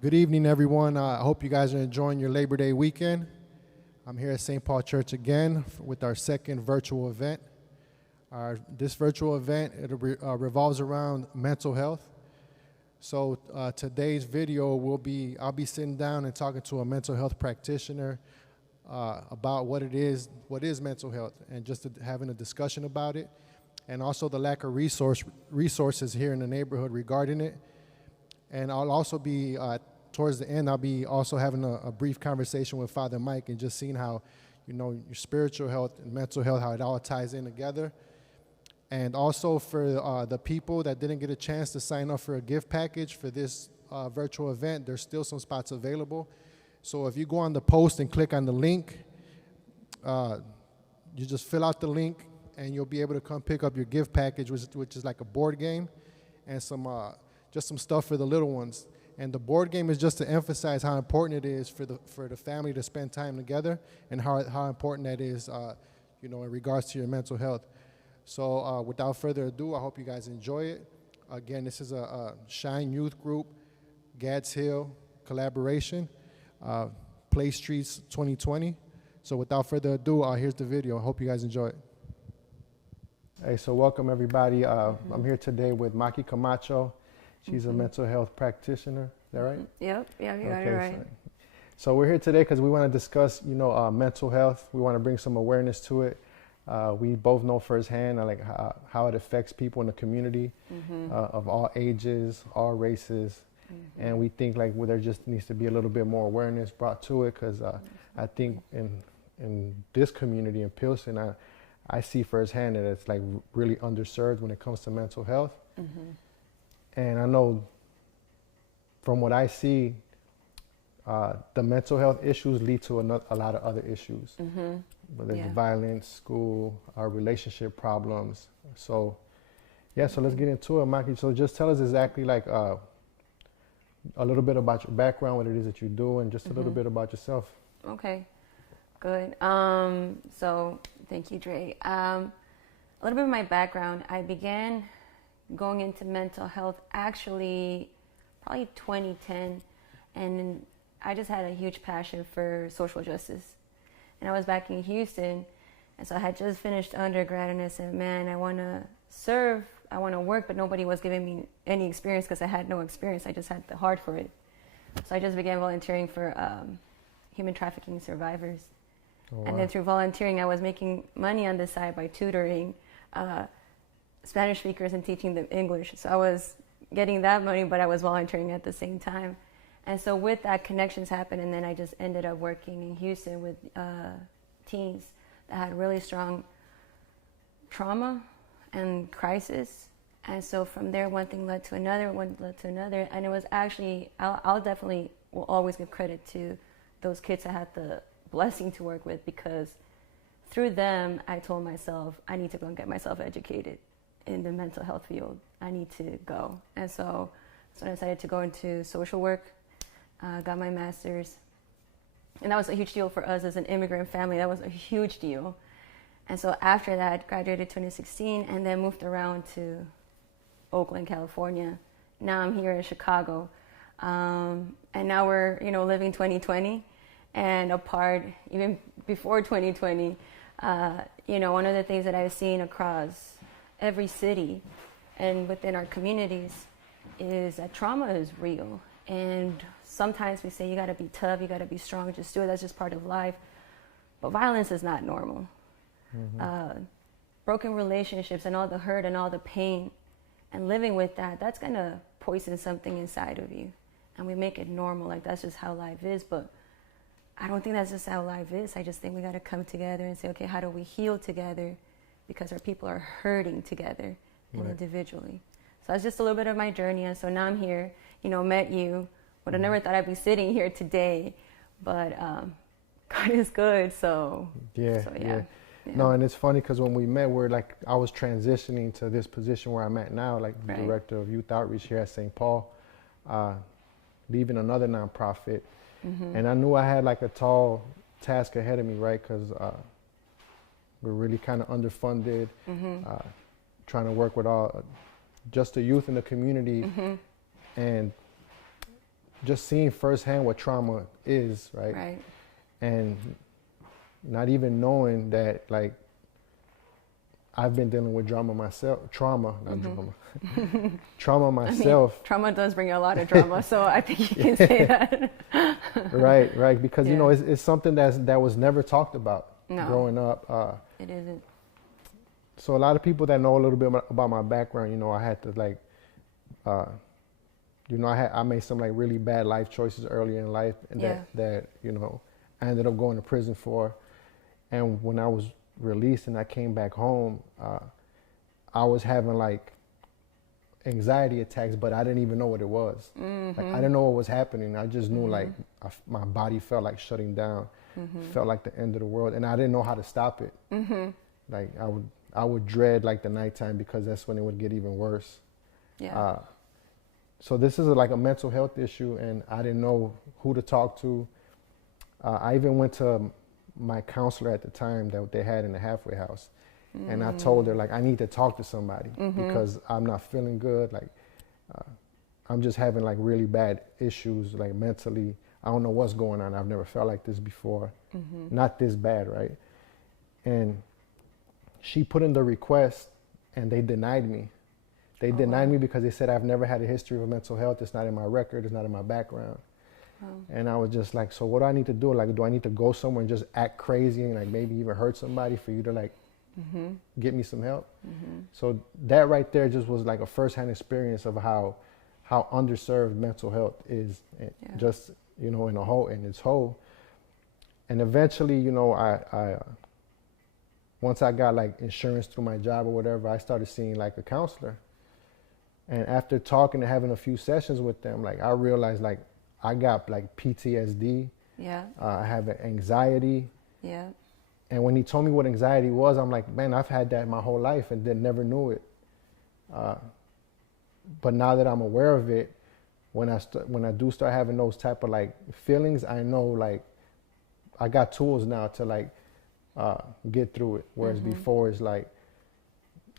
Good evening, everyone. I hope you guys are enjoying your Labor Day weekend. I'm here at St. Paul Church again with our second virtual event. This virtual event revolves around mental health. So today's video I'll be sitting down and talking to a mental health practitioner about what is mental health, and just having a discussion about it, and also the lack of resources here in the neighborhood regarding it. And I'll also be, towards the end, I'll be also having a brief conversation with Father Mike and just seeing how, your spiritual health and mental health, how it all ties in together. And also for the people that didn't get a chance to sign up for a gift package for this virtual event, there's still some spots available. So if you go on the post and click on the link, you just fill out the link and you'll be able to come pick up your gift package, which is like a board game and just some stuff for the little ones. And the board game is just to emphasize how important it is for the family to spend time together, and how important that is, in regards to your mental health. So without further ado, I hope you guys enjoy it. Again, this is a Shine Youth Group, Gads Hill collaboration, Playstreets 2020. So without further ado, here's the video. I hope you guys enjoy it. Hey, so welcome everybody. I'm here today with Maki Camacho. She's a mental health practitioner. Is that right? Yep. Yeah, you got it right. So we're here today because we want to discuss, mental health. We want to bring some awareness to it. We both know firsthand like how it affects people in the community of all ages, all races, and we think like there just needs to be a little bit more awareness brought to it, because I think in this community in Pilsen, I see firsthand that it's like really underserved when it comes to mental health. And I know from what I see, the mental health issues lead to a lot of other issues. Whether it's violence, school, our relationship problems. So, so let's get into it, Maki. So just tell us exactly like a little bit about your background, what it is that you do, and just a little bit about yourself. Okay, good. So thank you, Dre. A little bit of my background. I began going into mental health actually probably 2010, and I just had a huge passion for social justice. And I was back in Houston, and so I had just finished undergrad, and I said, man, I want to serve, I want to work, but nobody was giving me any experience because I had no experience. I just had the heart for it. So I just began volunteering for human trafficking survivors. Oh, wow. And then through volunteering, I was making money on the side by tutoring Spanish speakers and teaching them English. So I was getting that money, but I was volunteering at the same time. And so with that, connections happened, and then I just ended up working in Houston with teens that had really strong trauma and crisis. And so from there, one thing led to another, and it was actually, I'll definitely will always give credit to those kids I had the blessing to work with, because through them, I told myself, I need to go and get myself educated in the mental health field. I need to go. And so I decided to go into social work, got my master's. And that was a huge deal for us as an immigrant family. That was a huge deal. And so after that, graduated 2016 and then moved around to Oakland, California. Now I'm here in Chicago. And now we're, living 2020 and apart even before 2020. One of the things that I've seen across every city and within our communities is that trauma is real. And sometimes we say you got to be tough, you got to be strong, just do it, that's just part of life. But violence is not normal. Broken relationships and all the hurt and all the pain and living with that's going to poison something inside of you. And we make it normal, like that's just how life is. But I don't think that's just how life is. I just think we got to come together and say, okay, how do we heal together? Because our people are hurting together and individually. So that's just a little bit of my journey. And so now I'm here, met you. Would have never thought I'd be sitting here today, but God is good. So yeah. No, and it's funny because when we met, I was transitioning to this position where I'm at now, like the director of youth outreach here at St. Paul, leaving another nonprofit. And I knew I had like a tall task ahead of me, right? Because we're really kind of underfunded, trying to work with just the youth in the community. And just seeing firsthand what trauma is, right? Right. And not even knowing that, like, I've been dealing with trauma myself, trauma myself. I mean, trauma does bring a lot of drama, so I think you can say that. Right, because Yeah. you know it's something that was never talked about growing up. It isn't. So a lot of people that know a little bit about my background, you know, I had to like, you know, I made some like really bad life choices early in life, and that you know, I ended up going to prison for. And when I was released and I came back home, I was having like anxiety attacks, but I didn't even know what it was. Like I didn't know what was happening. I just knew like my body felt like shutting down, felt like the end of the world, and I didn't know how to stop it. Like I would dread like the nighttime because that's when it would get even worse. Yeah. So this is like a mental health issue, and I didn't know who to talk to. I even went to my counselor at the time that they had in the halfway house, and I told her like I need to talk to somebody because I'm not feeling good. Like I'm just having like really bad issues, like mentally. I don't know what's going on. I've never felt like this before, not this bad, right? And she put in the request, and they denied me. They denied me because they said I've never had a history of mental health. It's not in my record. It's not in my background. And I was just like, so what do I need to do? Like, do I need to go somewhere and just act crazy and like maybe even hurt somebody for you to like get me some help? So that right there just was like a firsthand experience of how underserved mental health is, just, you know, in its whole. And eventually, you know, I once I got like insurance through my job or whatever, I started seeing like a counselor. And after talking and having a few sessions with them, like I realized like I got like PTSD. Yeah. I have anxiety. Yeah. And when he told me what anxiety was, I'm like, man, I've had that my whole life and then never knew it. But now that I'm aware of it, when I do start having those type of like feelings, I know like I got tools now to like get through it. Whereas before it's like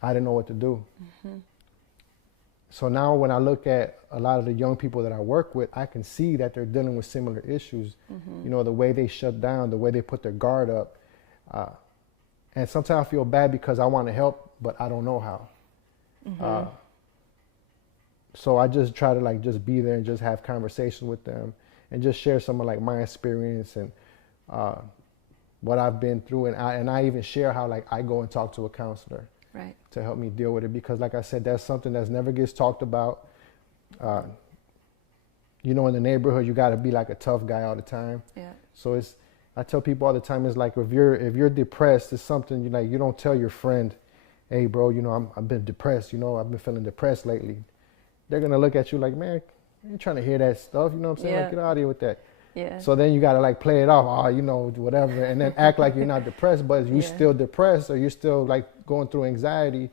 I didn't know what to do. So now when I look at a lot of the young people that I work with, I can see that they're dealing with similar issues. You know, the way they shut down, the way they put their guard up. And sometimes I feel bad because I want to help, but I don't know how. So I just try to like just be there and just have conversations with them and just share some of like my experience and what I've been through. And I even share how like I go and talk to a counselor. Right. To help me deal with it, because like I said, that's something that never gets talked about. You know, in the neighborhood, you got to be like a tough guy all the time. Yeah. So I tell people all the time, it's like if you're depressed, it's something you don't tell your friend, hey bro, you know, I've been depressed, you know, I've been feeling depressed lately. They're gonna look at you like, man, you ain't trying to hear that stuff, you know what I'm saying? Like, get out of here with that. Yeah. So then you got to like play it off, you know, whatever, and then act like you're not depressed, but you still depressed, or you're still like going through anxiety,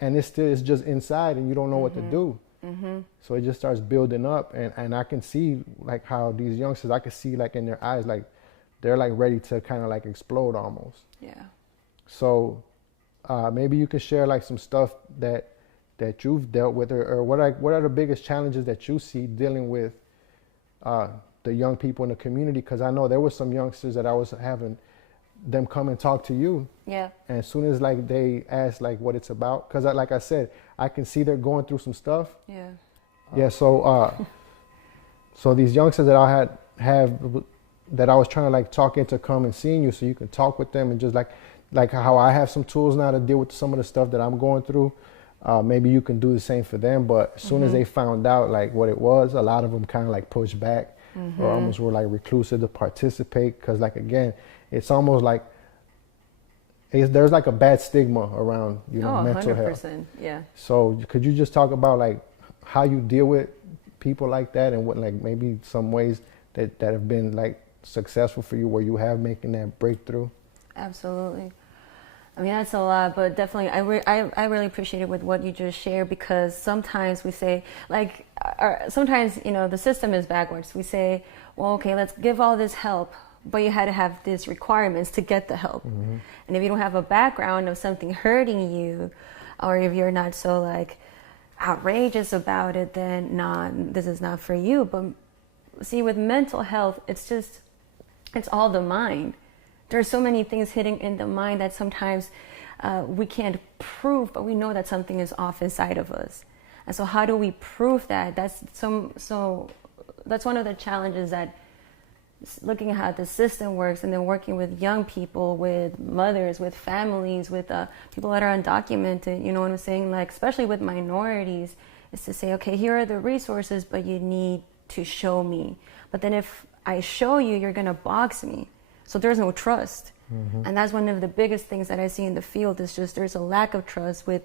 and it's just inside, and you don't know what to do. So it just starts building up, and I can see like how these youngsters, I can see like in their eyes, like they're like ready to kind of like explode almost. Yeah. So maybe you can share like some stuff that you've dealt with, or what are the biggest challenges that you see dealing with the young people in the community, because I know there were some youngsters that I was having them come and talk to you. Yeah. And as soon as like they ask like what it's about, because like I said, I can see they're going through some stuff. Yeah. Yeah. So so these youngsters that I that I was trying to like talk into come and seeing you, so you can talk with them and just like how I have some tools now to deal with some of the stuff that I'm going through. Maybe you can do the same for them, but as soon as they found out like what it was, a lot of them kind of like pushed back or almost were like reclusive to participate, because like again, it's almost like there's like a bad stigma around mental 100%, health. Yeah. So could you just talk about like how you deal with people like that, and what like maybe some ways that have been like successful for you where you have making that breakthrough? Absolutely. I mean, that's a lot, but definitely, I really appreciate it with what you just shared, because sometimes we say, like, sometimes, you know, the system is backwards. We say, well, okay, let's give all this help, but you had to have these requirements to get the help. And if you don't have a background of something hurting you, or if you're not so, like, outrageous about it, then nah, this is not for you. But see, with mental health, it's all the mind. There's so many things hidden in the mind that sometimes we can't prove, but we know that something is off inside of us. And so how do we prove that? That's one of the challenges, that looking at how the system works, and then working with young people, with mothers, with families, with people that are undocumented, you know what I'm saying? Like, especially with minorities, is to say, okay, here are the resources, but you need to show me. But then if I show you, you're going to box me. So there's no trust. And that's one of the biggest things that I see in the field, is just there's a lack of trust with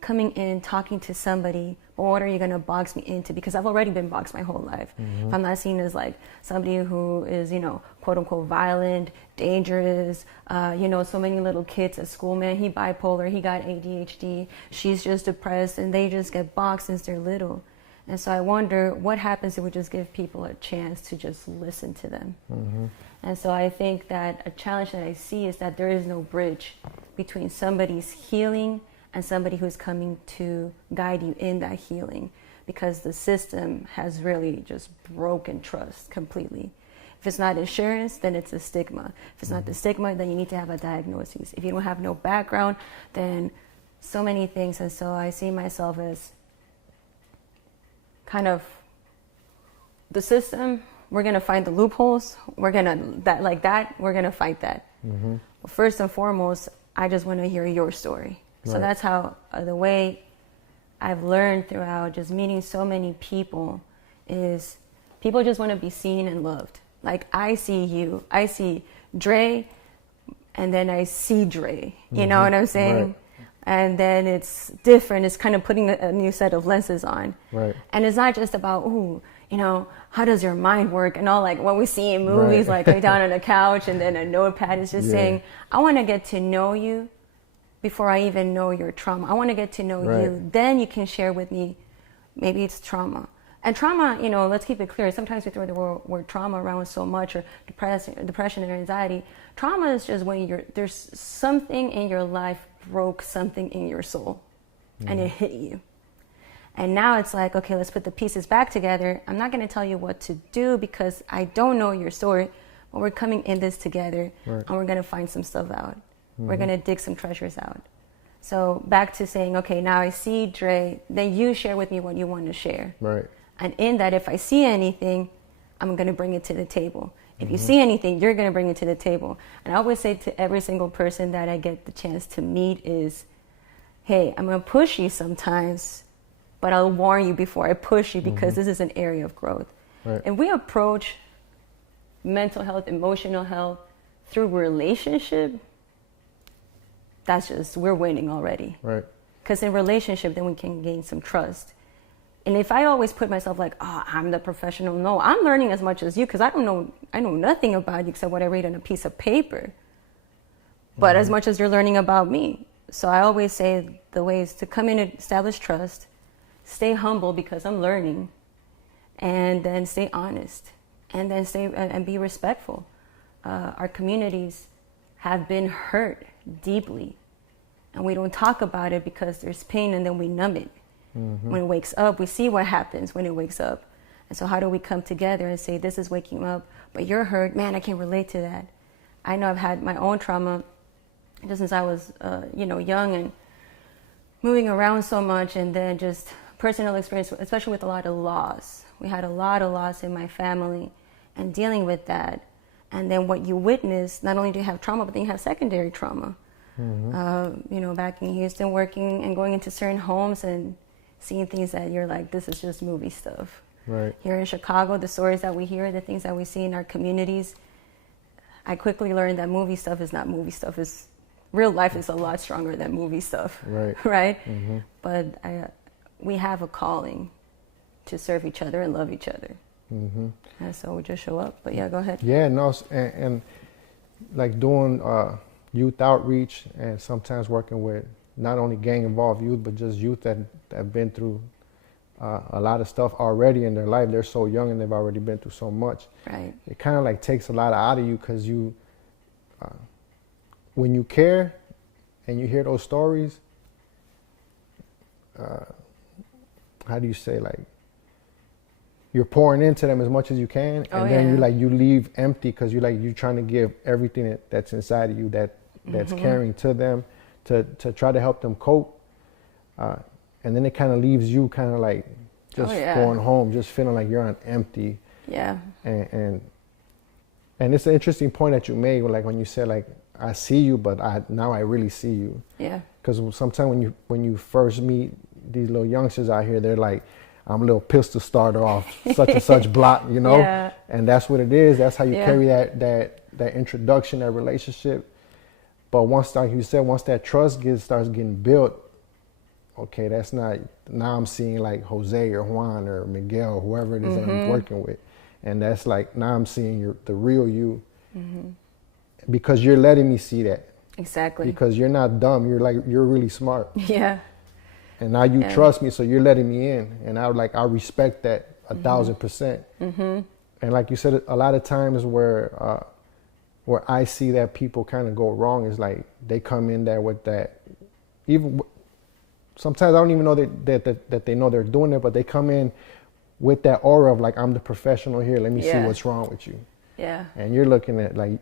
coming in, talking to somebody, but what are you going to box me into? Because I've already been boxed my whole life. If I'm not seen as like somebody who is, you know, quote unquote violent, dangerous, you know, so many little kids at school, man, he bipolar, he got ADHD, she's just depressed, and they just get boxed since they're little. And so I wonder what happens if we just give people a chance to just listen to them. And so I think that a challenge that I see is that there is no bridge between somebody's healing and somebody who's coming to guide you in that healing, because the system has really just broken trust completely. If it's not insurance, then it's a stigma. If it's not the stigma, then you need to have a diagnosis. If you don't have no background, then so many things. And so I see myself as kind of the system. We're going to find the loopholes. We're going to fight that. But first and foremost, I just want to hear your story. So that's how the way I've learned throughout just meeting so many people is people just want to be seen and loved. Like, I see you, I see Dre, and then I see Dre. You know what I'm saying? Right. And then it's different. It's kind of putting a new set of lenses on. Right. And it's not just about, ooh, you know, how does your mind work? And all, like what we see in movies, like lay down on a couch and then a notepad is just saying, I want to get to know you before I even know your trauma. I want to get to know you. Then you can share with me, maybe it's trauma. And trauma, you know, let's keep it clear. Sometimes we throw the word trauma around so much, or depression and anxiety. Trauma is just when there's something in your life broke something in your soul and it hit you. And now it's like, okay, let's put the pieces back together. I'm not going to tell you what to do because I don't know your story, but we're coming in this together and we're going to find some stuff out. We're going to dig some treasures out. So back to saying, okay, now I see Dre, then you share with me what you want to share. Right. And in that, if I see anything, I'm going to bring it to the table. If you see anything, you're going to bring it to the table. And I always say to every single person that I get the chance to meet is, hey, I'm going to push you sometimes, but I'll warn you before I push you, because this is an area of growth. Right. If we approach mental health, emotional health through relationship, that's just, we're winning already. Right. Because in relationship, then we can gain some trust. And if I always put myself like, oh, I'm the professional, no, I'm learning as much as you, because I know nothing about you except what I read on a piece of paper. But as much as you're learning about me. So I always say the ways to come in and establish trust, stay humble because I'm learning, and then stay honest, and then stay and be respectful. Our communities have been hurt deeply, and we don't talk about it because there's pain, and then we numb it. When it wakes up, we see what happens when it wakes up. And so how do we come together and say, this is waking up, but you're hurt, man, I can relate to that. I know I've had my own trauma just since I was young and moving around so much, and then just personal experience, especially with a lot of loss. We had a lot of loss in my family, and dealing with that. And then what you witness, not only do you have trauma, but then you have secondary trauma. Back in Houston, working and going into certain homes and seeing things that you're like, this is just movie stuff. Right. Here in Chicago, the stories that we hear, the things that we see in our communities, I quickly learned that movie stuff is not movie stuff. Real life is a lot stronger than movie stuff. Right. Right? But we have a calling to serve each other and love each other. And so we just show up. But yeah, go ahead. Yeah, no, and like doing youth outreach, and sometimes working with not only gang-involved youth, but just youth that have been through a lot of stuff already in their life. They're so young and they've already been through so much. Right. It kind of like takes a lot out of you, because you, when you care and you hear those stories, how do you say, like, you're pouring into them as much as you can, and then you leave empty because you're trying to give everything that's inside of you that's caring to them to try to help them cope, and then it kind of leaves you kind of like just going home, just feeling like you're on empty. Yeah. And it's an interesting point that you made, like when you said like, I see you, but now I really see you. Yeah. Because sometimes when you first meet these little youngsters out here, they're like, I'm a little pistol starter off such and such block, you know? Yeah. And that's what it is. That's how you carry that introduction, that relationship. But once, like you said, once that trust starts getting built, okay, that's not, now I'm seeing like Jose or Juan or Miguel or whoever it is that I'm working with. And that's like, now I'm seeing the real you, because you're letting me see that. Exactly. Because you're not dumb. You're really smart. Yeah. And now you trust me, so you're letting me in. And I respect that 1,000%. And like you said, a lot of times where I see that people kind of go wrong is like they come in there with that, even sometimes I don't even know that they know they're doing it, but they come in with that aura of like, I'm the professional here, let me see what's wrong with you. Yeah. And you're looking at like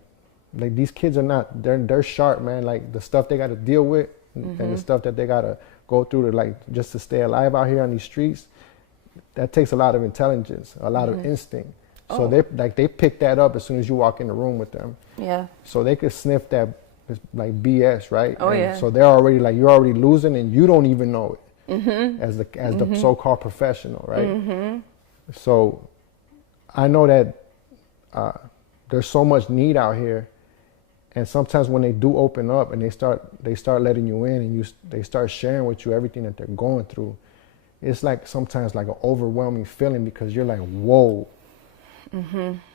these kids are not, they're sharp, man. Like the stuff they got to deal with and the stuff that they got to go through to like just to stay alive out here on these streets, that takes a lot of intelligence, a lot of instinct. So they pick that up as soon as you walk in the room with them. Yeah. So they could sniff that like BS, right? Oh, and so they're already like, you're already losing and you don't even know it as the so-called professional, right? So I know that there's so much need out here, and sometimes when they do open up and they start letting you in and they start sharing with you everything that they're going through, it's like sometimes like an overwhelming feeling because you're like, whoa,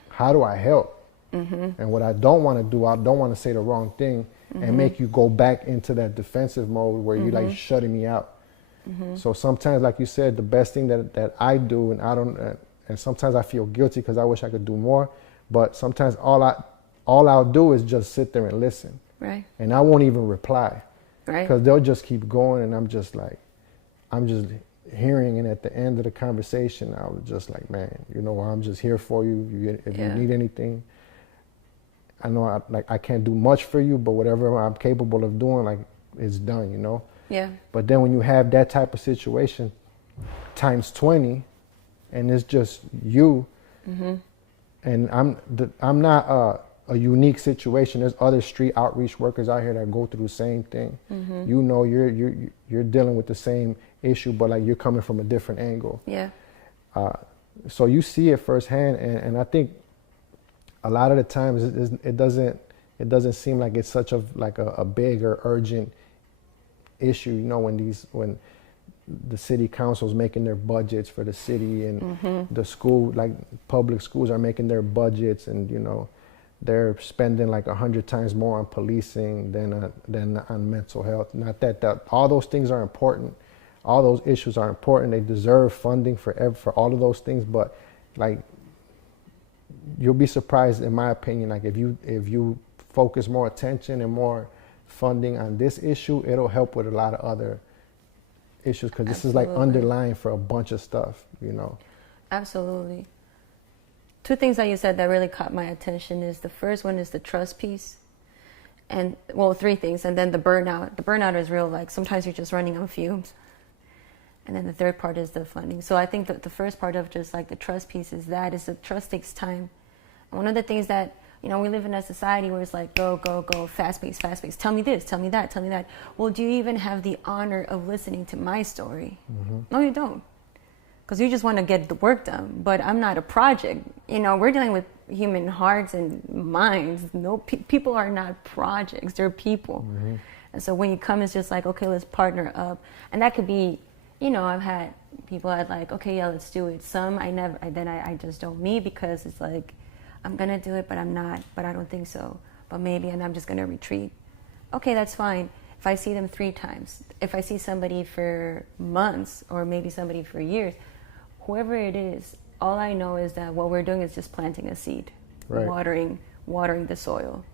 how do I help? And what I don't want to do, I don't want to say the wrong thing and make you go back into that defensive mode where you're like shutting me out. So sometimes, like you said, the best thing that I do, and I don't, and sometimes I feel guilty because I wish I could do more, but sometimes all I'll do is just sit there and listen. Right. And I won't even reply. Right. Because they'll just keep going, and I'm just hearing, and at the end of the conversation, I was just like, man, you know, I'm just here for you. If you need anything, I know I can't do much for you, but whatever I'm capable of doing, like, it's done, you know? Yeah. But then when you have that type of situation times 20, and it's just you, and I'm not a unique situation. There's other street outreach workers out here that go through the same thing. You know, you're dealing with the same issue, but like you're coming from a different angle. Yeah. So you see it firsthand, and I think a lot of the times it doesn't seem like it's such a big or urgent issue. You know, when the city council's making their budgets for the city, and the school, like public schools, are making their budgets, and you know, they're spending like 100 times more on policing than on mental health. Not that all those things are important. All those issues are important. They deserve funding for all of those things. But like, you'll be surprised, in my opinion, like if you focus more attention and more funding on this issue, it'll help with a lot of other issues, because this is like underlying for a bunch of stuff, you know. Absolutely. Two things that you said that really caught my attention is, the first one is the trust piece, and well, three things, and then the burnout. The burnout is real, like sometimes you're just running on fumes, and then the third part is the funding. So I think that the first part of just like the trust piece is the trust takes time. And one of the things that, you know, we live in a society where it's like go, fast paced. Tell me this, tell me that, tell me that. Well, do you even have the honor of listening to my story? No, you don't. Because you just want to get the work done. But I'm not a project. You know, we're dealing with human hearts and minds. No, people are not projects. They're people. And so when you come, it's just like, okay, let's partner up. And that could be, you know, I've had people that like, okay, yeah, let's do it. Some I just don't meet, because it's like, I'm going to do it, but I'm not, but I don't think so. But maybe, and I'm just going to retreat. Okay, that's fine. If I see them 3 times, if I see somebody for months, or maybe somebody for years, whoever it is, all I know is that what we're doing is just planting a seed, right. watering the soil.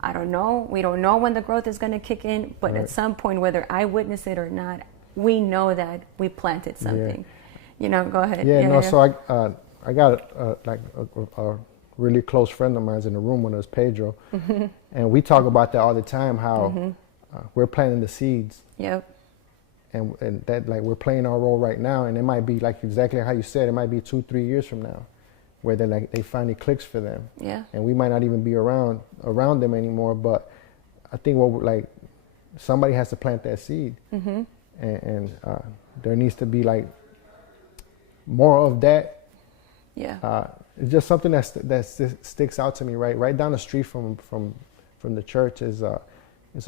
I don't know. We don't know when the growth is going to kick in, but at some point, whether I witness it or not, we know that we planted something. Go ahead. Yeah. So I got a really close friend of mine's in the room with us, Pedro, and we talk about that all the time. How we're planting the seeds. Yep. And that like we're playing our role right now, and it might be like exactly how you said. It might be 2-3 years from now, where they finally clicks for them. Yeah. And we might not even be around them anymore. But I think somebody has to plant that seed, and there needs to be like more of that. Yeah. It's just something that sticks out to me. Right down the street from the church is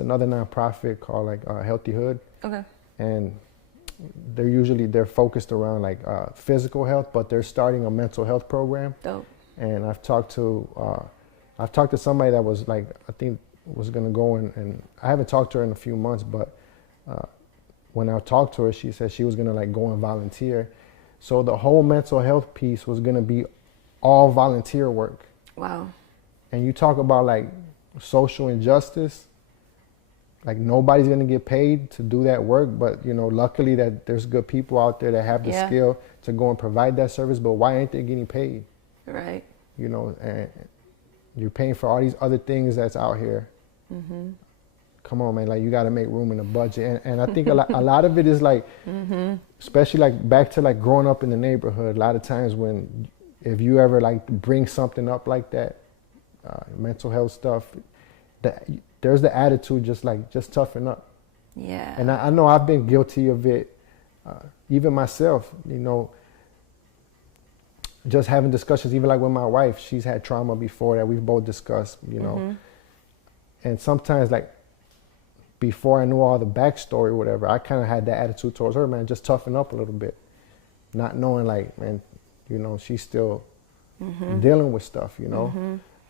another nonprofit called Healthy Hood. Okay. And they're focused around like physical health, but they're starting a mental health program. Dope. And I've talked to somebody that was like, I think was gonna go and I haven't talked to her in a few months, but when I talked to her, she said she was gonna like go and volunteer. So the whole mental health piece was gonna be all volunteer work. Wow. And you talk about like social injustice. Like nobody's gonna get paid to do that work, but luckily that there's good people out there that have the skill to go and provide that service. But why ain't they getting paid? Right. And you're paying for all these other things that's out here. Come on, man! Like you got to make room in the budget, and I think a lot of it is like, especially like back to like growing up in the neighborhood. A lot of times if you ever like bring something up like that, mental health stuff, there's the attitude just toughen up. Yeah. And I know I've been guilty of it, even myself, just having discussions, even like with my wife. She's had trauma before that we've both discussed, And sometimes like before I knew all the backstory or whatever, I kind of had that attitude towards her, man, just toughen up a little bit. Not knowing like, man, she's still dealing with stuff,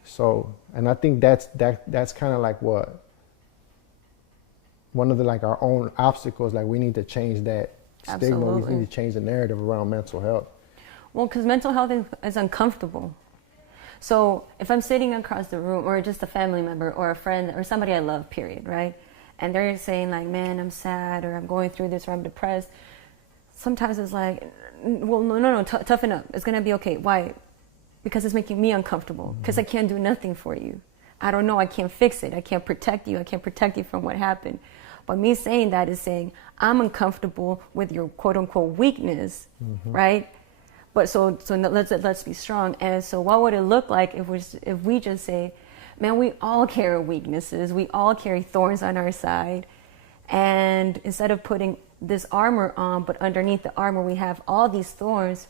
So, and I think that's kind of like one of the like our own obstacles. Like we need to change that stigma. We need to change the narrative around mental health. Well, because mental health is uncomfortable. So if I'm sitting across the room, or just a family member or a friend or somebody I love, period, right? And they're saying like, man, I'm sad, or I'm going through this, or I'm depressed. Sometimes it's like, well, no, toughen up. It's gonna be okay. Why? Because it's making me uncomfortable, because I can't do nothing for you. I don't know, I can't fix it. I can't protect you. I can't protect you from what happened. But me saying that is saying, I'm uncomfortable with your quote unquote weakness, right? But so let's be strong. And so what would it look like if we just say, man, we all carry weaknesses. We all carry thorns on our side. And instead of putting this armor on, but underneath the armor we have all these thorns,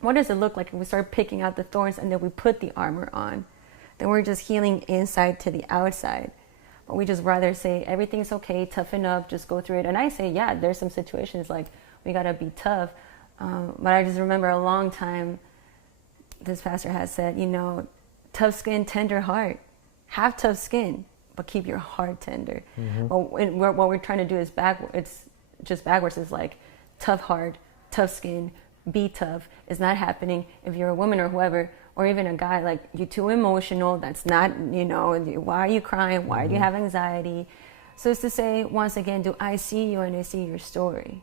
what does it look like if we start picking out the thorns and then we put the armor on? Then we're just healing inside to the outside. But we just rather say, everything's okay, toughen up, just go through it. And I say, yeah, there's some situations like we gotta be tough. But I just remember a long time, this pastor has said, tough skin, tender heart. Have tough skin, but keep your heart tender. But what we're trying to do is it's just backwards. Is like tough heart, tough skin, be tough. Is not happening if you're a woman or whoever, or even a guy. Like, you're too emotional. That's not, why are you crying? Why do you have anxiety? So it's to say, once again, do I see you and I see your story?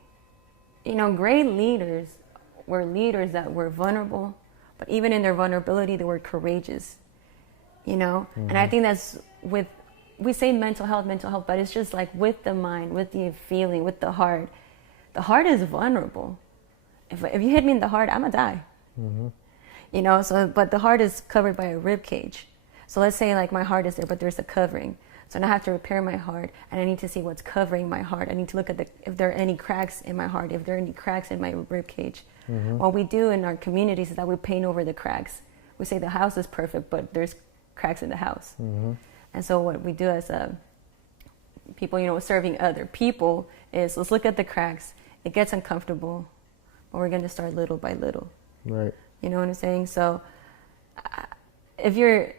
Great leaders were leaders that were vulnerable, but even in their vulnerability, they were courageous. And I think that's we say mental health, but it's just like with the mind, with the feeling, with the heart. The heart is vulnerable. If you hit me in the heart, I'm gonna die. But the heart is covered by a rib cage. So let's say like my heart is there, but there's a covering. So now I have to repair my heart, and I need to see what's covering my heart. I need to look at if there are any cracks in my heart, if there are any cracks in my rib cage. What we do in our communities is that we paint over the cracks. We say the house is perfect, but there's cracks in the house. And so what we do as people, serving other people is, let's look at the cracks. It gets uncomfortable, but we're going to start little by little. Right. You know what I'm saying? So if you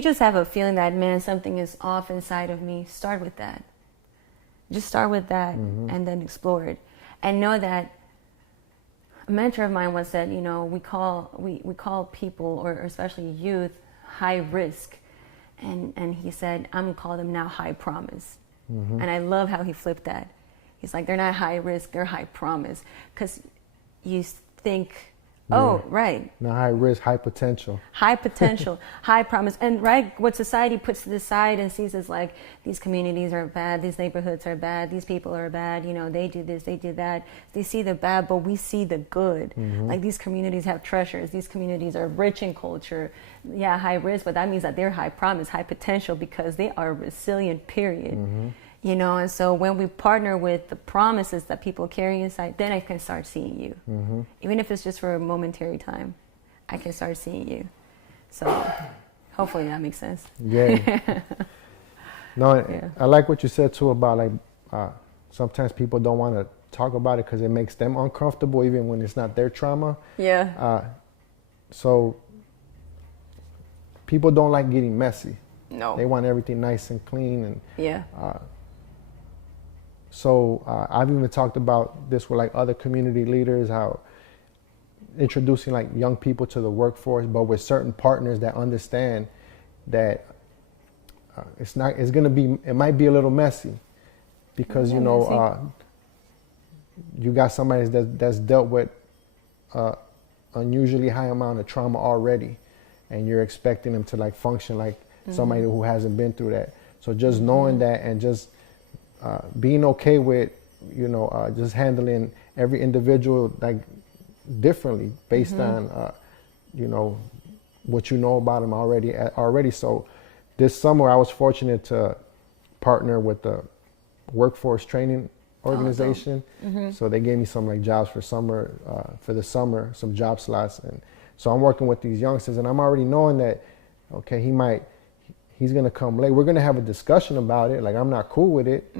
just have a feeling that, man, something is off inside of me, start with that. Just start with that and then explore it. And know that a mentor of mine once said, we call people, or especially youth, high risk. And he said, I'm going to call them now high promise. And I love how he flipped that. He's like, they're not high risk, they're high promise. Because you think, oh, right. No, high risk, high potential. High potential, high promise. And right, what society puts to the side and sees as like, these communities are bad, these neighborhoods are bad, these people are bad, you know, they do this, they do that. They see the bad, but we see the good. Like these communities have treasures. These communities are rich in culture. Yeah, high risk, but that means that they're high promise, high potential because they are resilient, period. You know, and so when we partner with the promises that people carry inside, then I can start seeing you. Even if it's just for a momentary time, I can start seeing you. So hopefully that makes sense. Yeah. No, I like what you said too about like sometimes people don't want to talk about it because it makes them uncomfortable even when it's not their trauma. Yeah. So people don't like getting messy. No. They want everything nice and clean. And yeah. So I've even talked about this with like other community leaders, how introducing like young people to the workforce, but with certain partners that understand that it might be a little messy because, you know, you got somebody that's dealt with unusually high amount of trauma already, and you're expecting them to like function like somebody who hasn't been through that. So just knowing that and just being okay with, you know, just handling every individual like differently based on, you know, what you know about them already. So this summer I was fortunate to partner with the workforce training organization. So they gave me some like jobs for the summer, some job slots. And so I'm working with these youngsters and I'm already knowing that, okay, he's going to come late. We're going to have a discussion about it. Like, I'm not cool with it,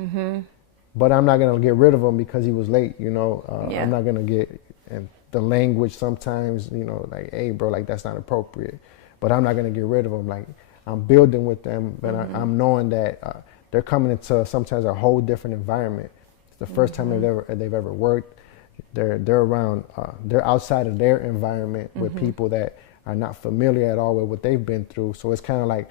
but I'm not going to get rid of him because he was late, you know. I'm not going to get and the language sometimes, you know, like, hey, bro, like, that's not appropriate. But I'm not going to get rid of him. Like, I'm building with them, but I'm knowing that they're coming into sometimes a whole different environment. It's the first time they've ever worked. They're around, they're outside of their environment with people that are not familiar at all with what they've been through. So it's kind of like,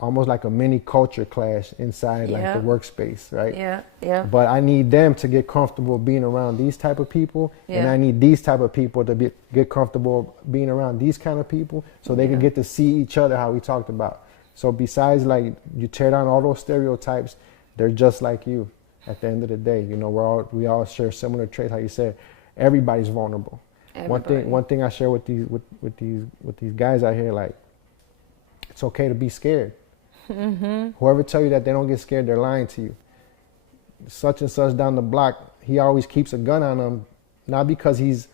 almost like a mini culture clash inside like the workspace, right? Yeah. But I need them to get comfortable being around these type of people, and I need these type of people to get comfortable being around these kind of people, so they can get to see each other how we talked about. So besides like you tear down all those stereotypes, they're just like you. At the end of the day, you know, we all share similar traits. How you said, everybody's vulnerable. One thing I share with these guys out here, like, it's okay to be scared. Whoever tell you that they don't get scared, they're lying to you. Such and such down the block, he always keeps a gun on him, not because he's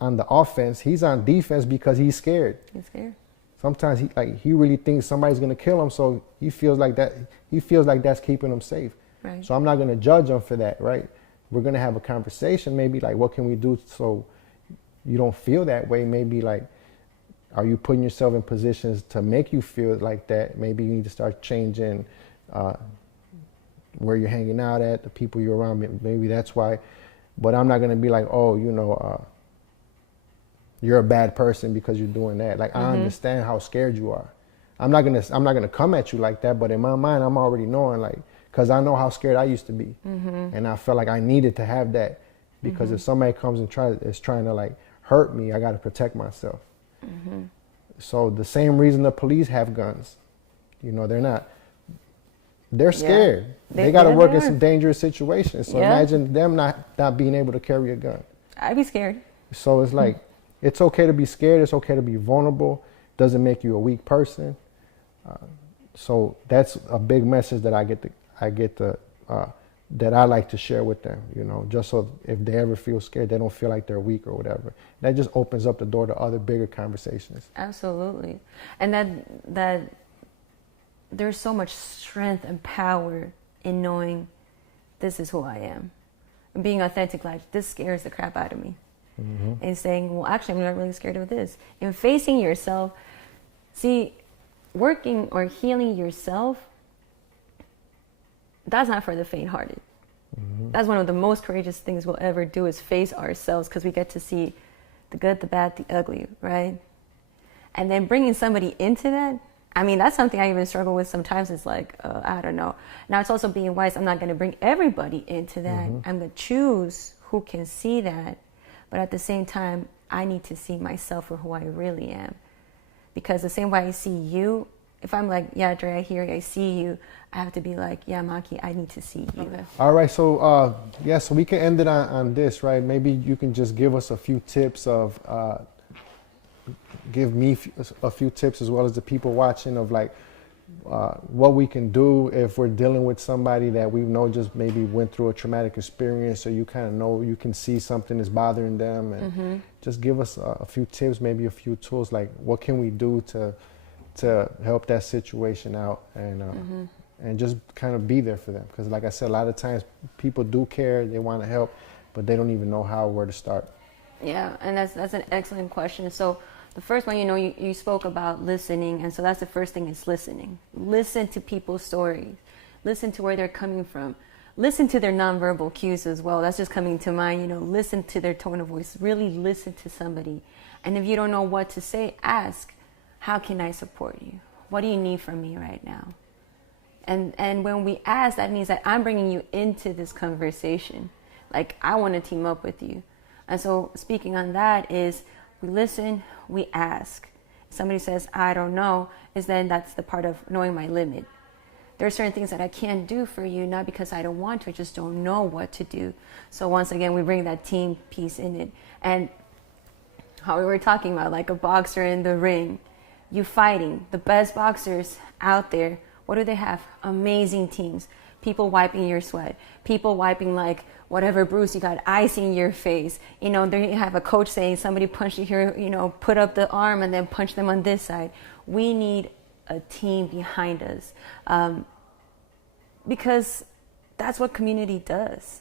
on the offense, he's on defense because he's scared. He's scared. Sometimes he really thinks somebody's gonna kill him, so he feels like that's keeping him safe. Right. So I'm not gonna judge him for that, right? We're gonna have a conversation, maybe like, what can we do so you don't feel that way? Maybe like, are you putting yourself in positions to make you feel like that? Maybe you need to start changing where you're hanging out at, the people you're around. Maybe that's why. But I'm not going to be like, oh, you know, you're a bad person because you're doing that. Like, I understand how scared you are. I'm not gonna come at you like that. But in my mind, I'm already knowing, like, because I know how scared I used to be, and I felt like I needed to have that because if somebody comes and is trying to like hurt me, I got to protect myself. So the same reason the police have guns, you know, they're scared. They got to work in some dangerous situations. So imagine them not being able to carry a gun. I'd be scared. So it's like, it's okay to be scared. It's okay to be vulnerable. Doesn't make you a weak person. So that's a big message that that I like to share with them, you know, just so if they ever feel scared, they don't feel like they're weak or whatever. That just opens up the door to other bigger conversations. Absolutely. And that there's so much strength and power in knowing this is who I am. And being authentic, like, this scares the crap out of me. And saying, well, actually, I'm not really scared of this. And facing yourself, see, working or healing yourself, that's not for the faint-hearted. That's one of the most courageous things we'll ever do, is face ourselves, because we get to see the good, the bad, the ugly, right? And then bringing somebody into that, I mean, that's something I even struggle with sometimes. It's like, I don't know. Now, it's also being wise. I'm not going to bring everybody into that. I'm going to choose who can see that. But at the same time, I need to see myself for who I really am. Because the same way I see you, if I'm like, yeah, Dre, I hear you, I see you, I have to be like, yeah, Maki, I need to see you. Okay. All right, so so we can end it on this, right? Maybe you can just give us a few tips of, give me a few tips as well as the people watching of like what we can do if we're dealing with somebody that we know just maybe went through a traumatic experience, so you kind of know, you can see something is bothering them, and just give us a few tips, maybe a few tools, like what can we do to help that situation out, and just kind of be there for them. Because like I said, a lot of times people do care, they want to help, but they don't even know where to start. Yeah, and that's an excellent question. So the first one, you spoke about listening, and so that's the first thing, is listening. Listen to people's stories. Listen to where they're coming from. Listen to their nonverbal cues as well. That's just coming to mind, listen to their tone of voice. Really listen to somebody. And if you don't know what to say, ask, how can I support you? What do you need from me right now? And when we ask, that means that I'm bringing you into this conversation. Like, I want to team up with you. And so speaking on that is, we listen, we ask. If somebody says, I don't know, that's the part of knowing my limit. There are certain things that I can't do for you, not because I don't want to, I just don't know what to do. So once again, we bring that team piece in it. And how we were talking about, like a boxer in the ring, you fighting, the best boxers out there, what do they have? Amazing teams. People wiping your sweat. People wiping like whatever bruise you got, ice in your face. They have a coach saying somebody punched you here, put up the arm and then punch them on this side. We need a team behind us, because that's what community does,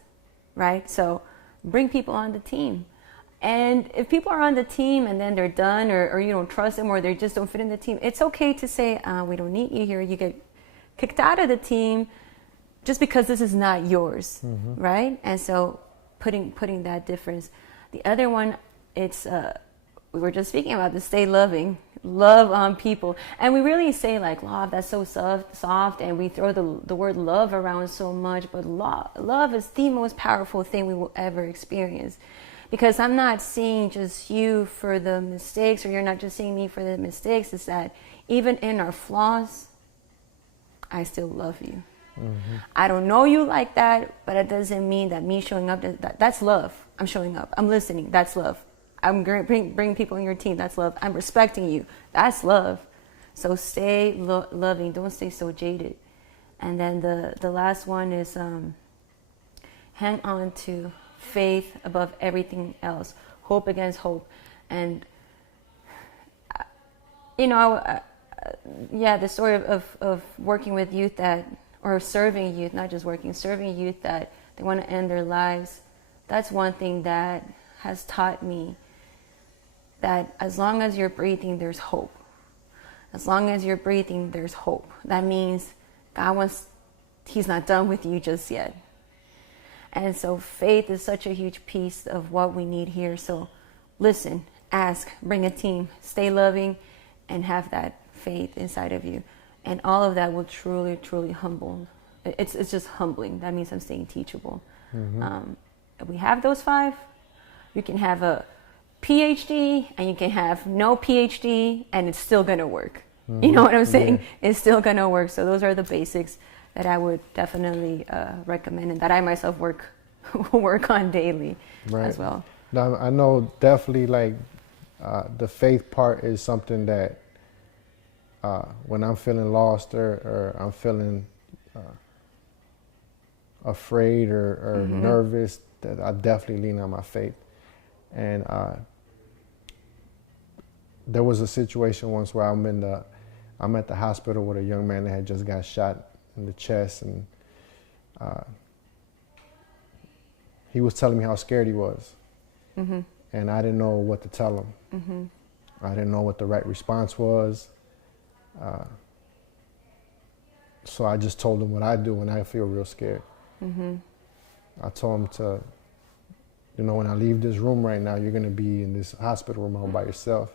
right? So bring people on the team. And if people are on the team and then they're done, or you don't trust them, or they just don't fit in the team, it's okay to say, we don't need you here. You get kicked out of the team just because this is not yours, right? And so putting that difference. The other one, it's we were just speaking about this, stay loving, love on people. And we really say like, love, that's so soft, and we throw the word love around so much, but love is the most powerful thing we will ever experience. Because I'm not seeing just you for the mistakes, or you're not just seeing me for the mistakes. It's that even in our flaws, I still love you. I don't know you like that, but it doesn't mean that me showing up, that's love. I'm showing up. I'm listening. That's love. I'm bringing people in your team. That's love. I'm respecting you. That's love. So stay loving. Don't stay so jaded. And then the last one is hang on to faith above everything else. Hope against hope. And, the story of working with youth or serving youth, not just working, serving youth that they want to end their lives. That's one thing that has taught me that as long as you're breathing, there's hope. As long as you're breathing, there's hope. That means He's not done with you just yet. And so faith is such a huge piece of what we need here. So listen, ask, bring a team, stay loving, and have that faith inside of you. And all of that will truly, truly humble. It's just humbling. That means I'm staying teachable. If we have those 5, you can have a PhD and you can have no PhD, and it's still going to work. You know what I'm saying? Yeah. It's still going to work. So those are the basics that I would definitely recommend, and that I myself work on daily as well. Now, I know definitely like the faith part is something that when I'm feeling lost or I'm feeling afraid or nervous, that I definitely lean on my faith. And there was a situation once where I'm at the hospital with a young man that had just got shot in the chest, and he was telling me how scared he was. And I didn't know what to tell him. I didn't know what the right response was. So I just told him what I do when I feel real scared. I told him to, when I leave this room right now, you're going to be in this hospital room all by yourself.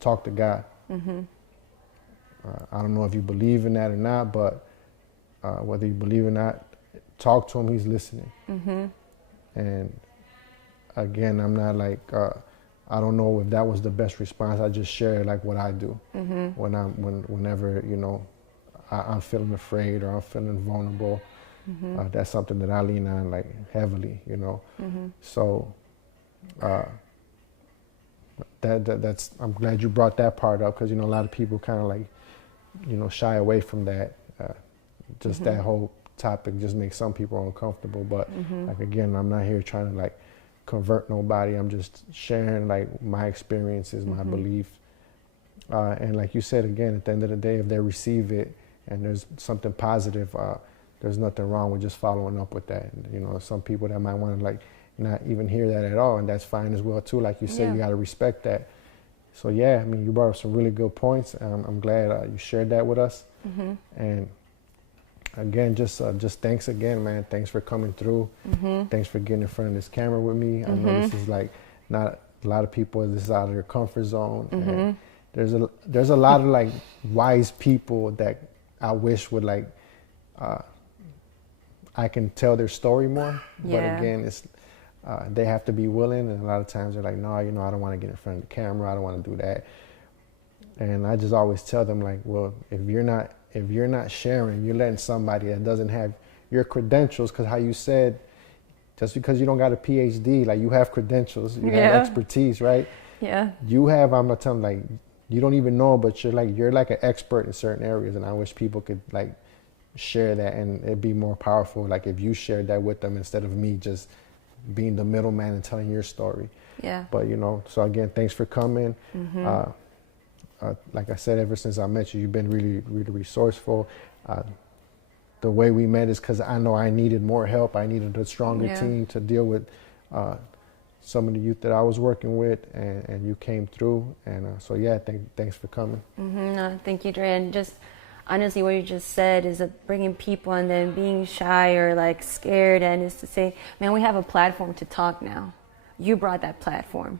Talk to God. I don't know if you believe in that or not, but whether you believe or not, talk to him. He's listening. And again, I'm not like, I don't know if that was the best response. I just share like what I do whenever, you know, I'm feeling afraid or I'm feeling vulnerable. That's something that I lean on like heavily, you know. So that's, I'm glad you brought that part up, because, you know, a lot of people kind of like, you know, shy away from that. Just that whole topic just makes some people uncomfortable. But like, again, I'm not here trying to like convert nobody. I'm just sharing like my experiences, my belief. And like you said, again, at the end of the day, if they receive it and there's something positive, there's nothing wrong with just following up with that. And, you know, some people that might want to like not even hear that at all, and that's fine as well too. Like you said, you got to respect that. So yeah, I mean, you brought up some really good points. I'm glad you shared that with us. And again, just thanks again, man. Thanks for coming through. Thanks for getting in front of this camera with me. I know this is like not a lot of people. This is out of their comfort zone. And there's a lot of like wise people that I wish would like I can tell their story more. But again, it's they have to be willing, and a lot of times they're like, no, you know, I don't want to get in front of the camera. I don't want to do that. And I just always tell them like, well, if you're not sharing, you're letting somebody that doesn't have your credentials, because how you said, just because you don't got a PhD, like you have credentials, you have expertise, right? Yeah. You have, I'm gonna tell them, like, you don't even know, but you're like an expert in certain areas, and I wish people could like share that, and it'd be more powerful, like if you shared that with them instead of me just being the middleman and telling your story. Yeah. But you know, so again, thanks for coming. Like I said, ever since I met you, you've been really, really resourceful. The way we met is because I know I needed more help. I needed a stronger team to deal with some of the youth that I was working with, and you came through. And so yeah, thanks for coming. No, thank you, Dre. And just honestly, what you just said is that bringing people and then being shy or like scared, and is to say, man, we have a platform to talk now. You brought that platform.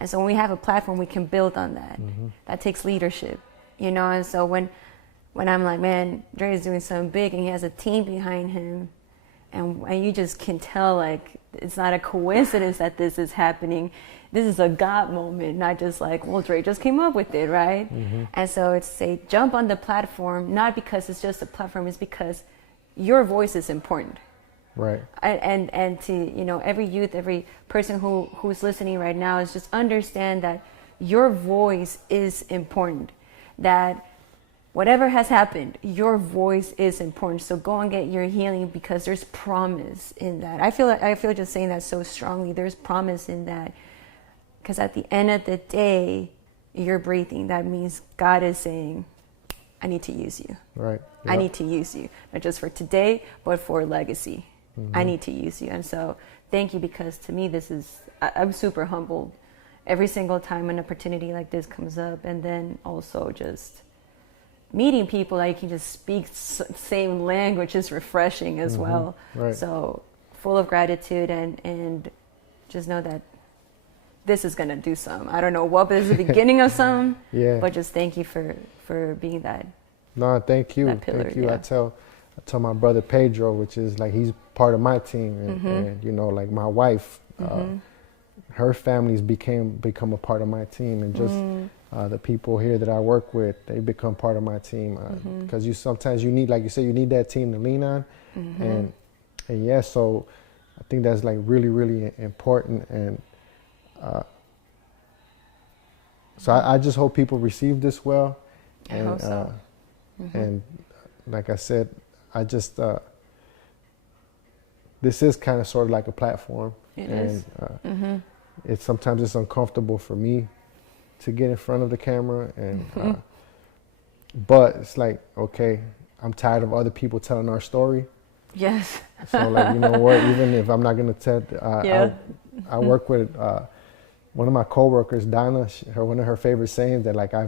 And so when we have a platform, we can build on that. That takes leadership, you know. And so when I'm like, man, Dre is doing something big and he has a team behind him, and you just can tell, like, it's not a coincidence that this is happening. This is a God moment, not just like, well, Dre just came up with it, right? And so it's say, jump on the platform, not because it's just a platform, it's because your voice is important. Right. And to, you know, every youth, every person who's listening right now, is just understand that your voice is important. That whatever has happened, your voice is important. So go and get your healing, because there's promise in that. I feel just saying that so strongly. There's promise in that, because at the end of the day, you're breathing. That means God is saying, I need to use you. Right. Yep. I need to use you, not just for today, but for legacy. I need to use you. And so thank you, because to me, I'm super humbled every single time an opportunity like this comes up. And then also just meeting people that you can just speak same language is refreshing as well. Right. So full of gratitude, and just know that this is going to do something. I don't know what, but it's the beginning of something. But just thank you for being that. No, thank you. Pillar, thank you. I tell my brother Pedro, which is like, he's part of my team, and you know, like my wife, her family's become a part of my team, and just the people here that I work with, they become part of my team, because sometimes you need, like you say, you need that team to lean on, and yeah, so I think that's like really, really important, and so I just hope people receive this well, and I hope so. And like I said, I just this is kind of sort of like a platform. It and is. It's sometimes it's uncomfortable for me to get in front of the camera, and but it's like, okay, I'm tired of other people telling our story. Yes. So like, you know what, even if I'm not gonna tell, I work with one of my coworkers, Donna. One of her favorite sayings that like I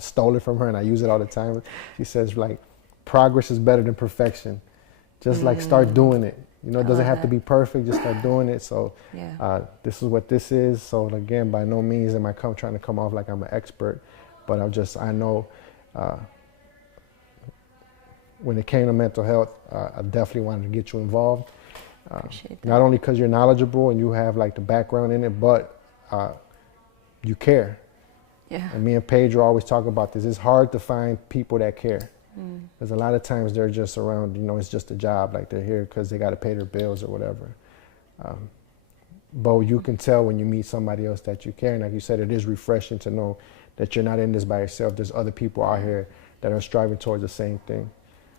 stole it from her and I use it all the time. She says like, progress is better than perfection. Just like start doing it. You know, it doesn't have to be perfect, just start doing it. So this is what this is. So again, by no means am I trying to come off like I'm an expert, but I know when it came to mental health, I definitely wanted to get you involved. Appreciate that. Not only because you're knowledgeable and you have like the background in it, but you care. Yeah. And me and Pedro always talk about this. It's hard to find people that care. Because a lot of times they're just around, it's just a job, like they're here because they got to pay their bills or whatever. But you can tell when you meet somebody else that you care. And like you said, it is refreshing to know that you're not in this by yourself. There's other people out here that are striving towards the same thing.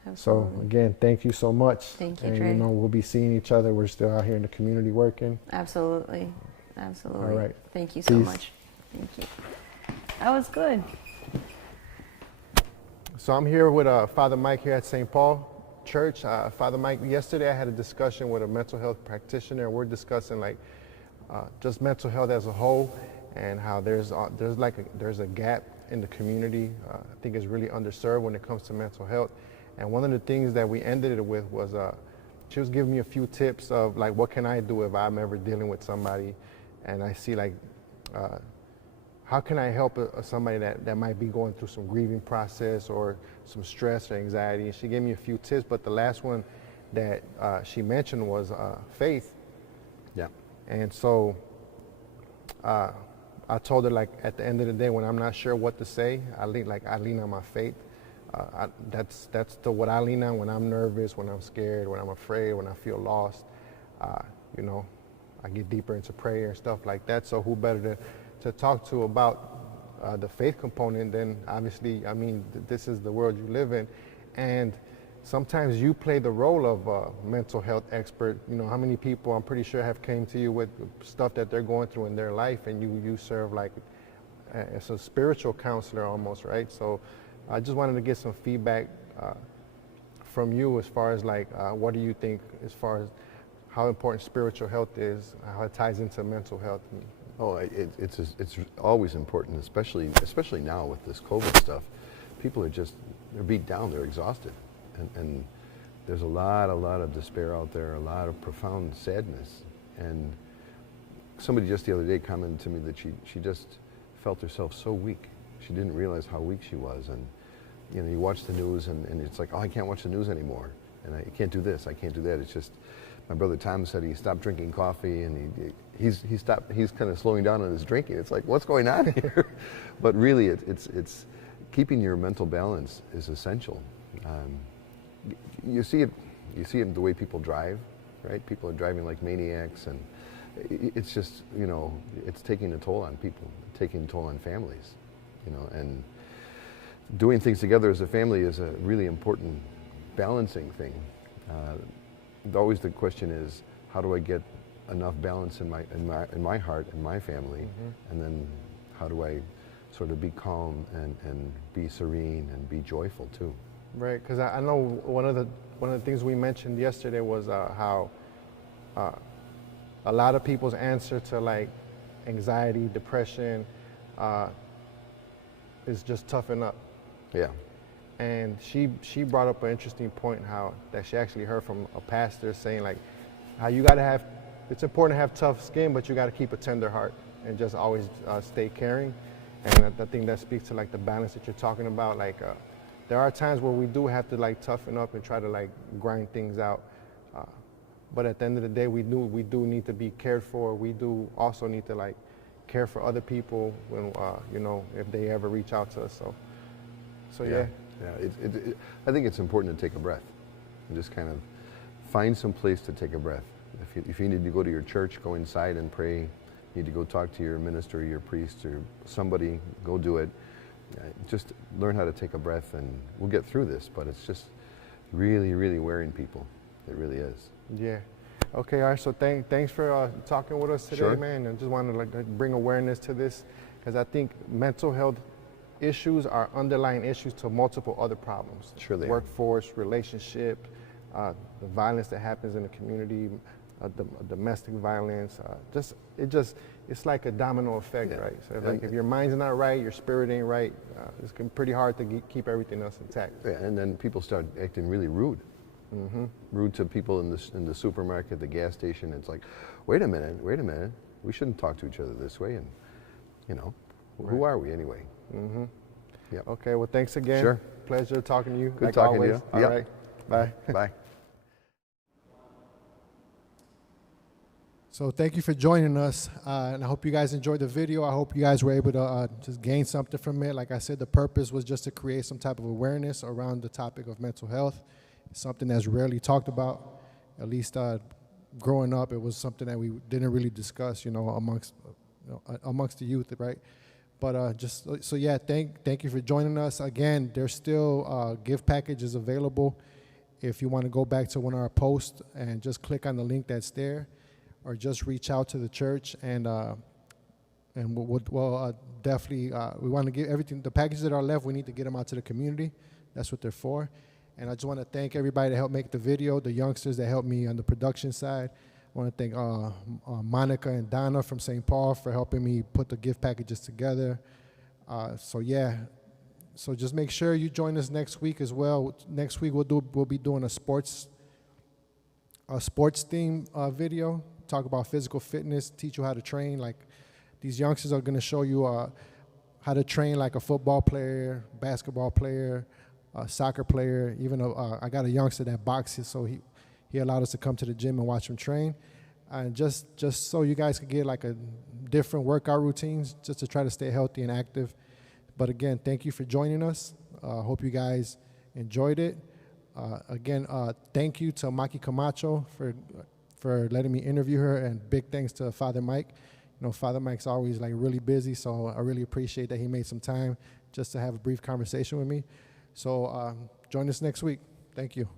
Absolutely. So again, thank you so much. Thank you, and Dre. we'll be seeing each other. We're still out here in the community working. Absolutely. Absolutely. All right. Thank you so Peace. much. Thank you. That was good. So I'm here with Father Mike here at St. Paul Church. Father Mike, yesterday I had a discussion with a mental health practitioner. We're discussing just mental health as a whole, and how there's a gap in the community. I think it's really underserved when it comes to mental health. And one of the things that we ended it with was she was giving me a few tips of what can I do if I'm ever dealing with somebody, and I see how can I help somebody that might be going through some grieving process or some stress or anxiety. And she gave me a few tips, but the last one that she mentioned was faith. Yeah. And so I told her at the end of the day, when I'm not sure what to say, I lean on my faith. That's what I lean on when I'm nervous, when I'm scared, when I'm afraid, when I feel lost. I get deeper into prayer and stuff like that. So who better to talk to about the faith component than, obviously, this is the world you live in. And sometimes you play the role of a mental health expert. How many people, I'm pretty sure, have came to you with stuff that they're going through in their life, and you serve as a spiritual counselor almost, right? So I just wanted to get some feedback from you as far as what do you think as far as how important spiritual health is, how it ties into mental health. Oh, it's always important, especially now with this COVID stuff. People are they're beat down, they're exhausted, and there's a lot of despair out there, a lot of profound sadness. And somebody just the other day commented to me that she just felt herself so weak. She didn't realize how weak she was, and you watch the news and it's like, oh, I can't watch the news anymore, and I can't do this, I can't do that. It's just, my brother Tom said he stopped drinking coffee, and he's kind of slowing down on his drinking. It's like, what's going on here? But really, it's keeping your mental balance is essential. You see it in the way people drive, right? People are driving like maniacs, and it's just, it's taking a toll on people, taking a toll on families, and doing things together as a family is a really important balancing thing. Always the question is, how do I get enough balance in my heart and my family, and then how do I sort of be calm and be serene and be joyful too. Right, because I know one of the things we mentioned yesterday was how a lot of people's answer to anxiety, depression is just toughen up. Yeah. And she brought up an interesting point, that she actually heard from a pastor saying how you got to have, it's important to have tough skin, but you got to keep a tender heart and just always stay caring. And I think that speaks to the balance that you're talking about. There are times where we do have to toughen up and try to grind things out. But at the end of the day, we do need to be cared for. We do also need to care for other people when if they ever reach out to us. So yeah. Yeah, I think it's important to take a breath and just kind of find some place to take a breath. If you need to go to your church, go inside and pray. You need to go talk to your minister, your priest, or somebody, go do it. Just learn how to take a breath, and we'll get through this, but it's just really, really wearing people. It really is. Yeah. Okay, all right, so thanks for talking with us today, Sure. man. I just wanted to bring awareness to this, because I think mental health issues are underlying issues to multiple other problems. Sure they are. Workforce, relationship, the violence that happens in the community, domestic violence. It's like a domino effect, Yeah. right? So if your mind's not right, your spirit ain't right, it's pretty hard to keep everything else intact. Yeah, and then people start acting really rude. Rude to people in the supermarket, the gas station. It's like, wait a minute, we shouldn't talk to each other this way, and who are we anyway? Yep. Okay, well, thanks again. Sure. Pleasure talking to you. Good talking to always. you. All Yep. right. Bye. Bye. So thank you for joining us, and I hope you guys enjoyed the video. I hope you guys were able to just gain something from it. Like I said, the purpose was just to create some type of awareness around the topic of mental health. It's something that's rarely talked about. At least growing up, it was something that we didn't really discuss, amongst the youth, right? But yeah, thank you for joining us. Again, there's still gift packages available. If you want to go back to one of our posts and just click on the link that's there, or just reach out to the church, and we'll definitely, we want to get everything, the packages that are left, we need to get them out to the community. That's what they're for. And I just want to thank everybody that helped make the video, the youngsters that helped me on the production side. I want to thank Monica and Donna from St. Paul for helping me put the gift packages together. So just make sure you join us next week as well. Next week we'll be doing a sports theme video. Talk about physical fitness, teach you how to train. Like, these youngsters are going to show you how to train like a football player, basketball player, soccer player. Even I got a youngster that boxes, so he allowed us to come to the gym and watch him train. And just so you guys could get like a different workout routines, just to try to stay healthy and active. But again, thank you for joining us. Hope you guys enjoyed it. Again, thank you to Maki Camacho for letting me interview her, and big thanks to Father Mike. Father Mike's always like really busy, so I really appreciate that he made some time just to have a brief conversation with me. So join us next week. Thank you.